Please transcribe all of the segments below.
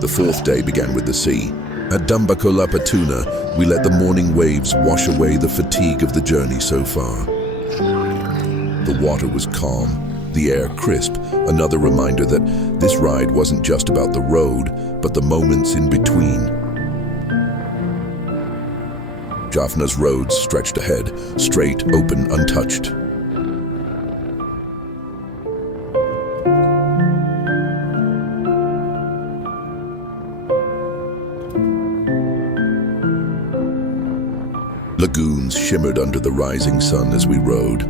The fourth day began with the sea. At Dambakolapatuna, we let the morning waves wash away the fatigue of the journey so far. The water was calm, the air crisp, another reminder that this ride wasn't just about the road, but the moments in between. Jaffna's roads stretched ahead, straight, open, untouched. Lagoons shimmered under the rising sun as we rode,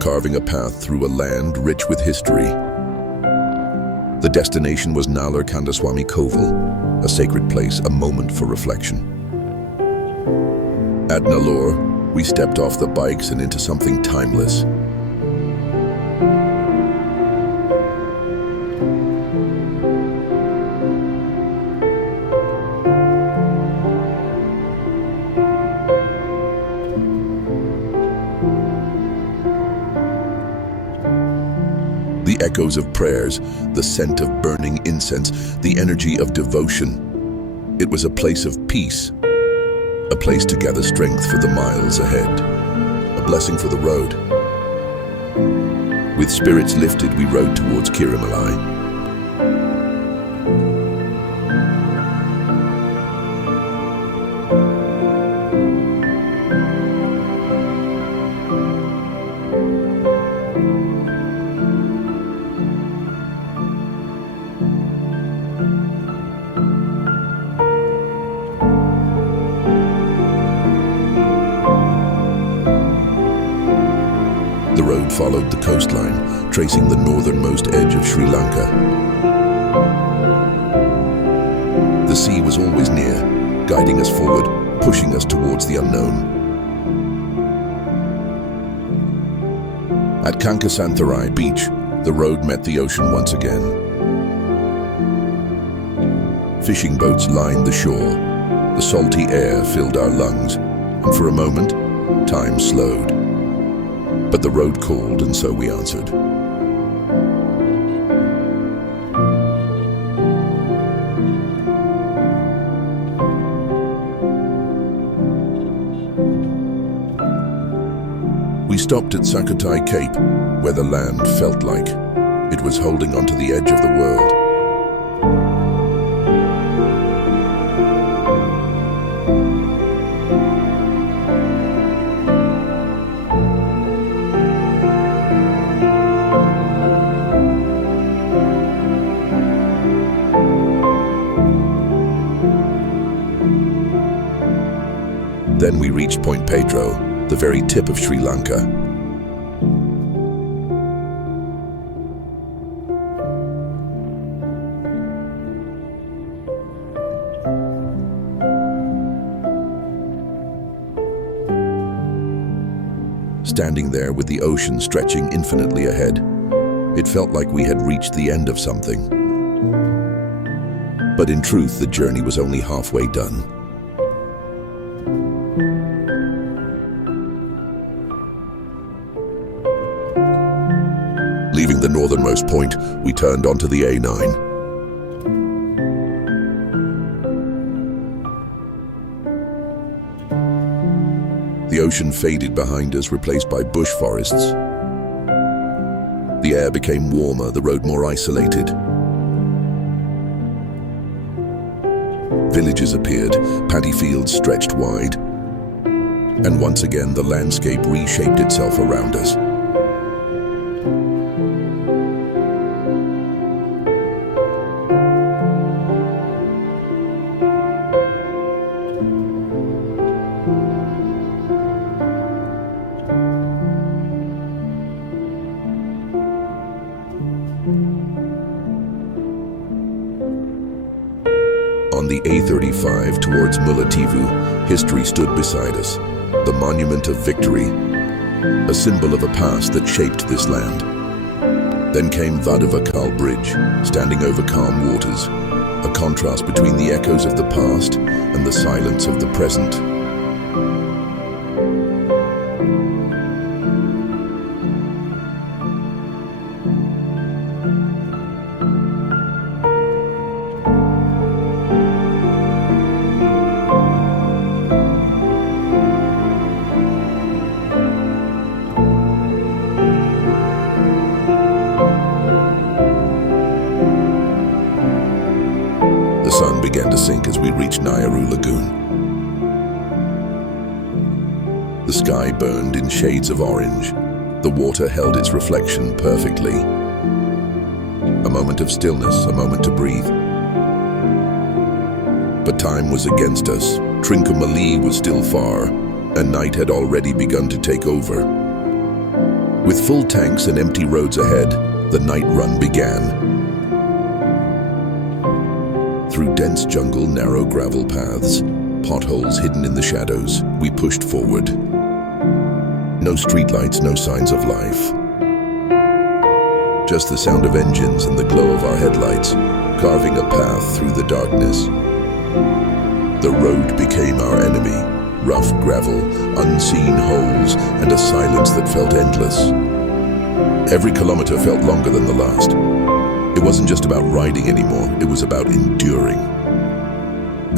carving a path through a land rich with history. The destination was Nallur Kandaswamy Kovil, a sacred place, a moment for reflection. At Nallur, we stepped off the bikes and into something timeless. The echoes of prayers, the scent of burning incense, the energy of devotion. It was a place of peace, a place to gather strength for the miles ahead, a blessing for the road. With spirits lifted, we rode towards Keerimalai. The road followed the coastline, tracing the northernmost edge of Sri Lanka. The sea was always near, guiding us forward, pushing us towards the unknown. At Trincomalee beach, the road met the ocean once again. Fishing boats lined the shore. The salty air filled our lungs, and for a moment, time slowed. But the road called, and so we answered. We stopped at Sakatai Cape, where the land felt like it was holding onto the edge of the world. Then we reached Point Pedro, the very tip of Sri Lanka. Standing there with the ocean stretching infinitely ahead, it felt like we had reached the end of something. But in truth, the journey was only halfway done. Leaving the northernmost point, we turned onto the A9. The ocean faded behind us, replaced by bush forests. The air became warmer, the road more isolated. Villages appeared, paddy fields stretched wide. And once again, the landscape reshaped itself around us. On the A35 towards Mulativu, history stood beside us, the monument of victory, a symbol of a past that shaped this land. Then came Vadavakal Bridge, standing over calm waters, a contrast between the echoes of the past and the silence of the present. sun began to sink as we reached Nallur Lagoon. The sky burned in shades of orange. The water held its reflection perfectly. A moment of stillness, a moment to breathe. But time was against us. Trincomalee was still far, and night had already begun to take over. With full tanks and empty roads ahead, the night run began. Through dense jungle, narrow gravel paths, potholes hidden in the shadows, we pushed forward. No streetlights, no signs of life. Just the sound of engines and the glow of our headlights, carving a path through the darkness. The road became our enemy. Rough gravel, unseen holes, and a silence that felt endless. Every kilometer felt longer than the last. It wasn't just about riding anymore, it was about enduring.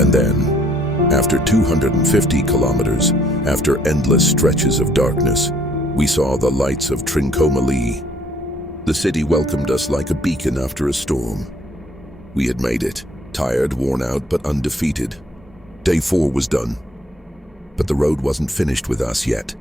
And then, after 250 kilometers, after endless stretches of darkness, we saw the lights of Trincomalee. The city welcomed us like a beacon after a storm. We had made it, tired, worn out, but undefeated. Day 4 was done. But the road wasn't finished with us yet.